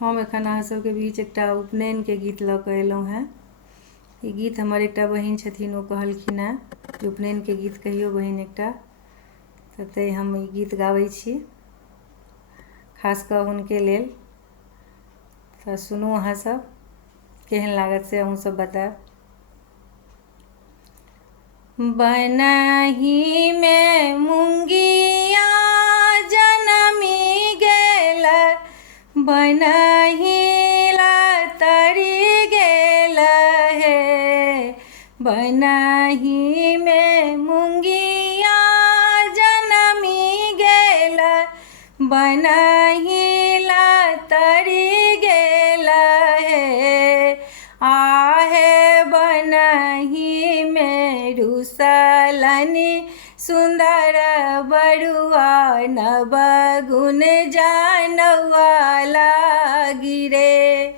हम एखन अहाँ सबके बीच एकटा उपनयन के गीत लऽ कऽ एलहुँ हेँ। ई गीत हमर एकटा बहिन छथिन, ओ कहलखिन हेँ जे उपनयन के गीत कहियो बहिन एकटा, तऽ तैँ हम ई गीत गाबै छी खास कऽ हुनके लेल। तऽ सुनू अहाँ सब, केहन लागत से अहूँ सब बताएब। बनहि में मुंगिया जनमी गेल, बनहि तरी गेल हे। बनहि में मुंगिया जनमी गेल, बनहि तरी गेल हे। आहे बनहि में रुसलनि सुंदर बरुआ, नव गुण जानवा लागी रे।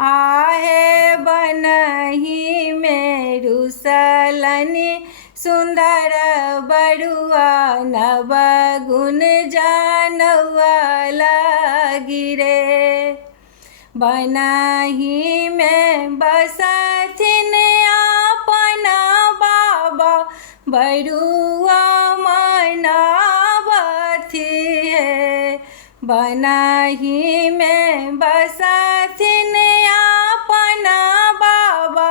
आहे बनहि में रुसलनि सुंदर बरुआ, नव गुण जानवा लागी रे। बनहि में बसथिन अपना बाबा, बरुआ मनावथि हे। बनहि में बसथिन अपना बाबा,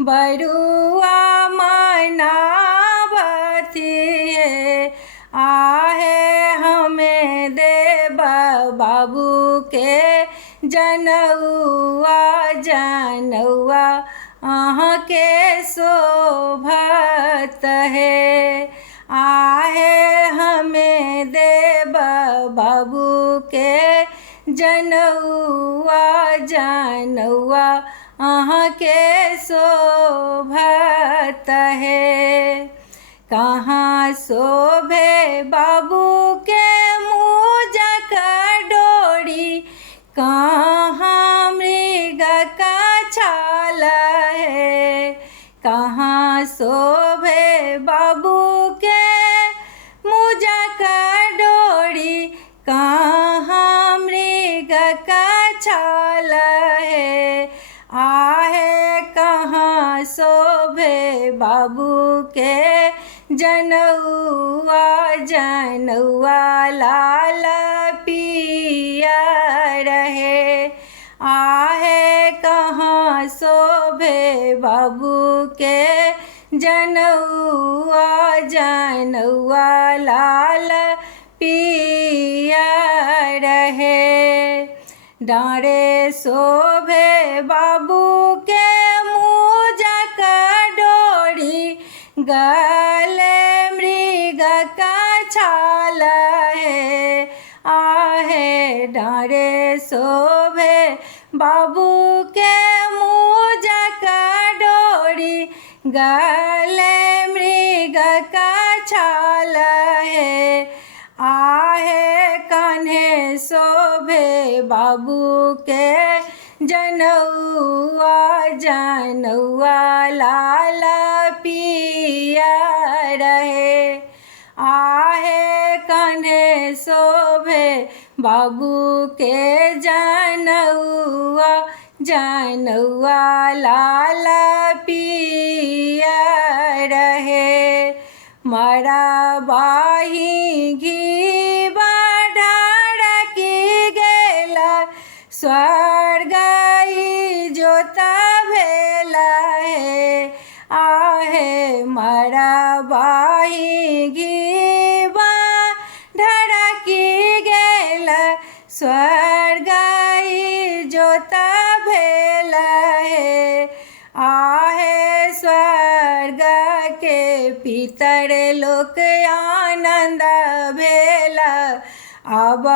बरुआ मनावथि हे। आहे हमें देव बाबू के जनौआ, जानौआ अहाँ के शोभत है। आहे हमें देव बाबू के जनौआ, जानौआ अहाँ के शोभत है। कहाँ शोभे बाबू के मुजक डोरी, कहाँ मृग का छाल है। कहाँ शोभे बाबू के मुजक डोरी, कहाँ मृग का छाल है। आहे कहाँ शोभे बाबू के जनौआ, जानौआ लाल पियर है। आहे कहाँ शोभे बाबू के जनौआ, जानौआ लाल पियर है। डाँड़े शोभे बाबू के मुजक डोरी, गले मृग का छाल है। आहे डाँड़े शोभे बाबू के मुजक डोरी, गले मृग का छाल है। आहे कान्हे शोभे बाबू के जनौआ, जानौआ लाल पियर है। आहे कान्हे शोभे बाबू के जनौआ, जानौआ लाल पियर है। मरबाही घी ढारकी गेल, स्वर्ग जोता भेल हे। आहे मरबाही घी ढारकी गेल, स्वर्ग जोता भेल हे। आहे स्वर्ग के पितर लोक आनंद भेल, अब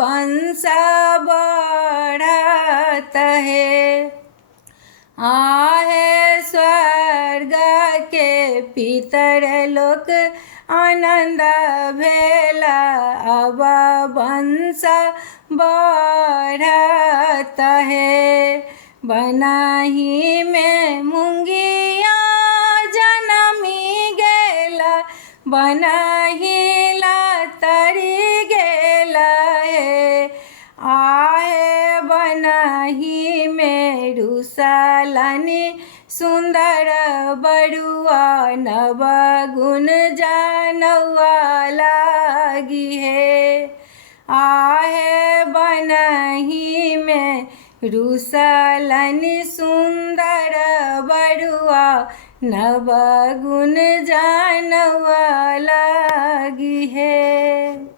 वंश बढ़त है। आहे स्वर्ग के पितर लोक आनंद भेल, अब वंश बढ़त है। बनहि में मुंगिया जनमी गेल, बनहि तरी गेल हे। आहे बनहि में रुसलनि सुंदर बरुआ नव गुण जानवा लागी है। आहे बनहि में रुसलनि सुंदर बरुआ नव गुण जानवा लागी है।